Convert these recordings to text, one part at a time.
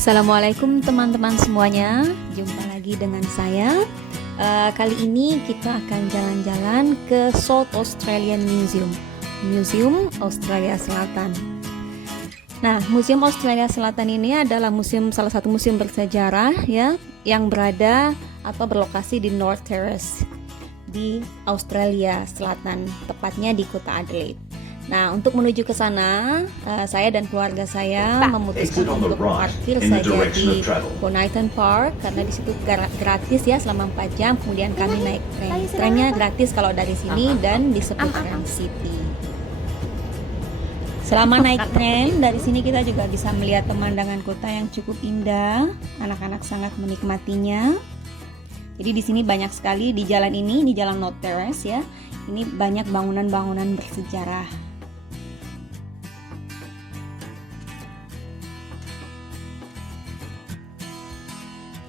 Assalamualaikum teman-teman semuanya, jumpa lagi dengan saya. Kali ini kita akan jalan-jalan ke South Australian Museum, Museum Australia Selatan. Nah, Museum Australia Selatan ini adalah salah satu museum bersejarah ya, yang berada atau berlokasi di North Terrace di Australia Selatan, tepatnya di kota Adelaide. Nah, untuk menuju ke sana, saya dan keluarga saya memutuskan untuk parkir saja di Bonaiton Park karena di situ gratis ya selama 4 jam. Kemudian kami naik tren. Trennya gratis kalau dari sini dan disebut Tram City. Selama naik tren dari sini kita juga bisa melihat pemandangan kota yang cukup indah. Anak-anak sangat menikmatinya. Jadi di sini banyak sekali di jalan ini, di jalan North Terrace ya. Ini banyak bangunan-bangunan bersejarah.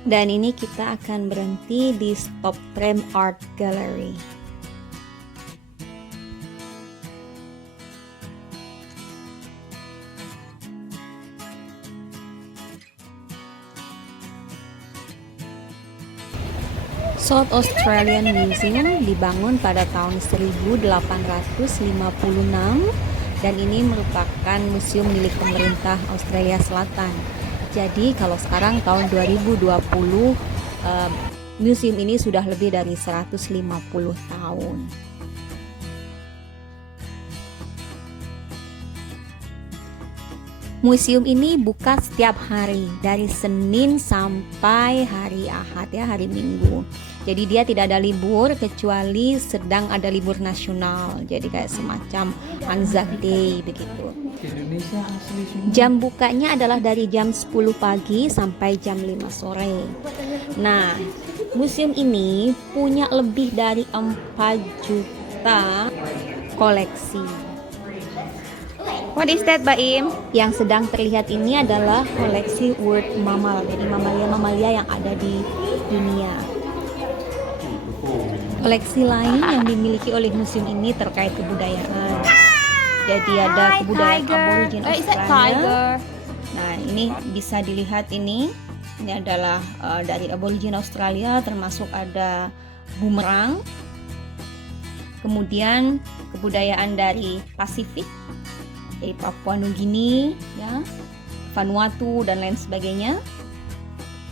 Dan ini kita akan berhenti di Stop Tram Art Gallery. South Australian Museum dibangun pada tahun 1856 dan ini merupakan museum milik pemerintah Australia Selatan. Jadi kalau sekarang tahun 2020 museum ini sudah lebih dari 150 tahun. Museum ini buka setiap hari dari Senin sampai hari Ahad ya, hari Minggu. Jadi dia tidak ada libur kecuali sedang ada libur nasional. Jadi kayak semacam Anzac Day begitu. Jam bukanya adalah dari jam 10 pagi sampai jam 5 sore. Nah, museum ini punya lebih dari 4 juta koleksi. What is that, Baim? Yang sedang terlihat ini adalah koleksi world mammal, jadi mamalia-mamalia yang ada di dunia. Koleksi lain yang dimiliki oleh museum ini terkait kebudayaan. Jadi ada kebudayaan aborigin Australia. Nah, ini bisa dilihat ini. Ini adalah dari aborigin Australia, termasuk ada bumerang. Kemudian kebudayaan dari Pasifik, dari Papua Nugini, ya, Vanuatu dan lain sebagainya.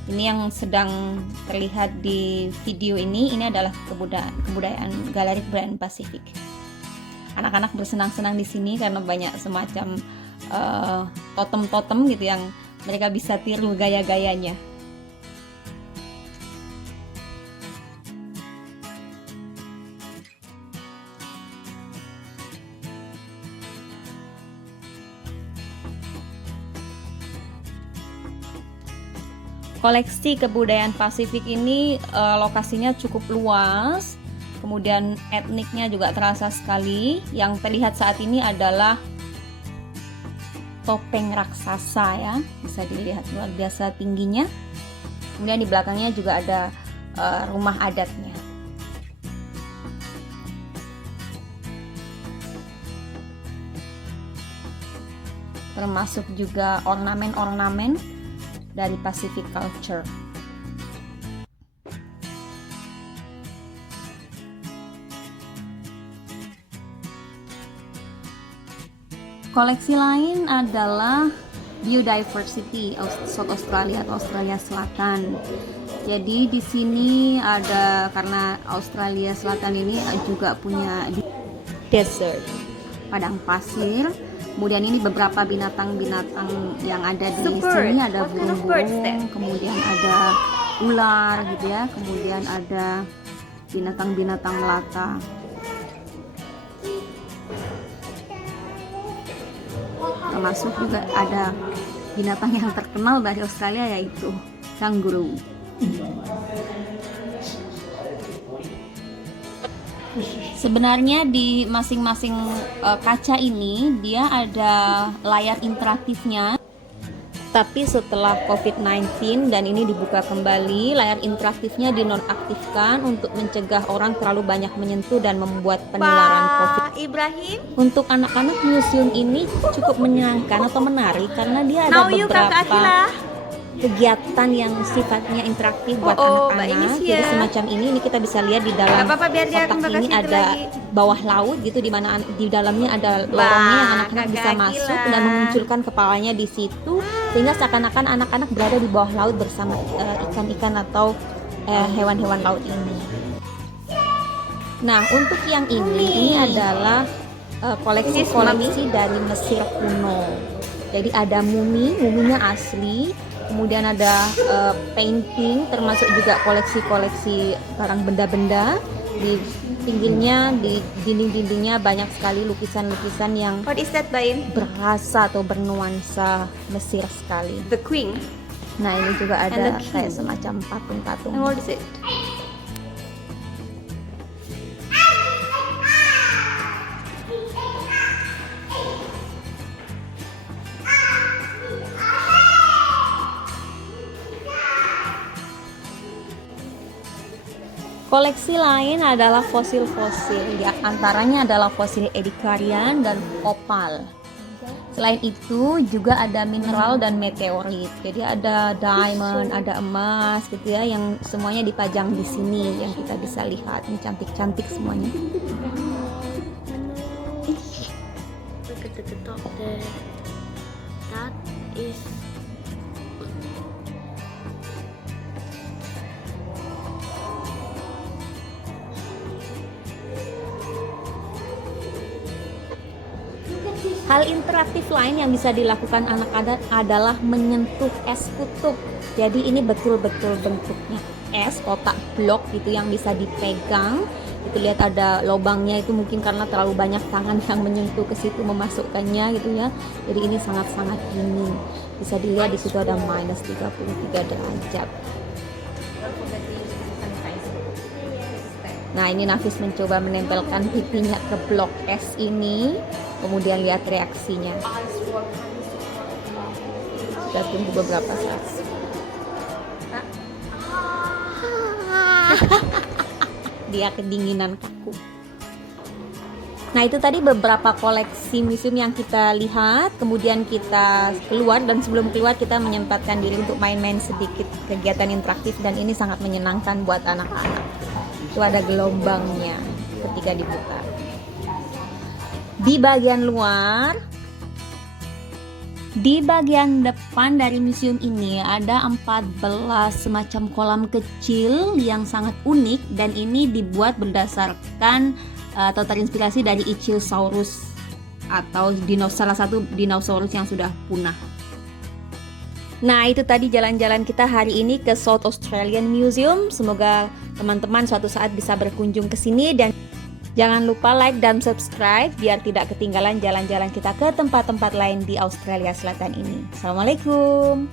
Ini yang sedang terlihat di video ini adalah kebudayaan Galeri Kebudayaan Pasifik. Anak-anak bersenang-senang di sini karena banyak semacam totem-totem gitu yang mereka bisa tiru gaya-gayanya. Koleksi kebudayaan Pasifik ini lokasinya cukup luas, kemudian etniknya juga terasa sekali. Yang terlihat saat ini adalah topeng raksasa ya, bisa dilihat luar biasa tingginya. Kemudian di belakangnya juga ada rumah adatnya. Termasuk juga ornamen-ornamen dari Pacific Culture. Koleksi lain adalah biodiversity South Australia atau Australia Selatan. Jadi di sini ada, karena Australia Selatan ini juga punya desert, padang pasir. Kemudian ini beberapa binatang-binatang yang ada di sini, ada burung-burung, kemudian ada ular gitu ya, kemudian ada binatang-binatang melata. Termasuk juga ada binatang yang terkenal dari Australia yaitu kangguru. Sebenarnya di masing-masing kaca ini dia ada layar interaktifnya. Tapi setelah COVID-19 dan ini dibuka kembali, layar interaktifnya dinonaktifkan untuk mencegah orang terlalu banyak menyentuh dan membuat penularan COVID. Ibrahim? Untuk anak-anak, museum ini cukup menyenangkan atau menarik karena dia ada beberapa kegiatan yang sifatnya interaktif buat Mbak anak-anak. Inis Jadi ya. semacam ini kita bisa lihat di dalam Gak apa-apa, biar dia kotak kembang ke ini situ ada lagi. bawah laut gitu, di mana di dalamnya ada lorongnya yang anak-anak kakak bisa masuk gila. dan memunculkan kepalanya di situ, sehingga seakan-akan anak-anak berada di bawah laut bersama ikan-ikan atau hewan-hewan laut ini. Nah, untuk yang ini adalah koleksi-koleksi dari Mesir kuno. Jadi ada muminya asli, kemudian ada painting, termasuk juga koleksi-koleksi barang benda-benda. Di pinggirnya, di dinding-dindingnya banyak sekali lukisan-lukisan yang What is that, Baim? berasa atau bernuansa Mesir sekali. The queen. Nah, ini juga And ada the king. kayak semacam patung-patung. And what is it? Koleksi lain adalah fosil-fosil, di antaranya adalah fosil Edikarian dan opal. Selain itu juga ada mineral dan meteorit. Jadi ada diamond, ada emas gitu ya, yang semuanya dipajang di sini yang kita bisa lihat. Ini cantik-cantik semuanya. Look at the top there. That is Hal interaktif lain yang bisa dilakukan anak-anak adalah menyentuh es kutub. Jadi ini betul-betul bentuknya es, kotak blok gitu yang bisa dipegang. Itu lihat ada lubangnya, itu mungkin karena terlalu banyak tangan yang menyentuh ke situ memasukkannya gitu ya. Jadi ini sangat-sangat dingin. Bisa dilihat di situ ada minus 33 derajat. Nah, ini Nafis mencoba menempelkan pipinya ke blok es ini, kemudian lihat reaksinya. Kita tunggu beberapa saat. Dia kedinginan kaku. Nah, itu tadi beberapa koleksi museum yang kita lihat, kemudian kita keluar, dan sebelum keluar kita menyempatkan diri untuk main-main sedikit kegiatan interaktif, dan ini sangat menyenangkan buat anak-anak. Itu ada gelombangnya ketika diputar. Di bagian luar, di bagian depan dari museum ini ada 14 semacam kolam kecil yang sangat unik, dan ini dibuat berdasarkan atau terinspirasi dari Ichthyosaurus atau salah satu dinosaurus yang sudah punah. Nah, itu tadi jalan-jalan kita hari ini ke South Australian Museum. Semoga teman-teman suatu saat bisa berkunjung ke sini, dan jangan lupa like dan subscribe biar tidak ketinggalan jalan-jalan kita ke tempat-tempat lain di Australia Selatan ini. Assalamualaikum.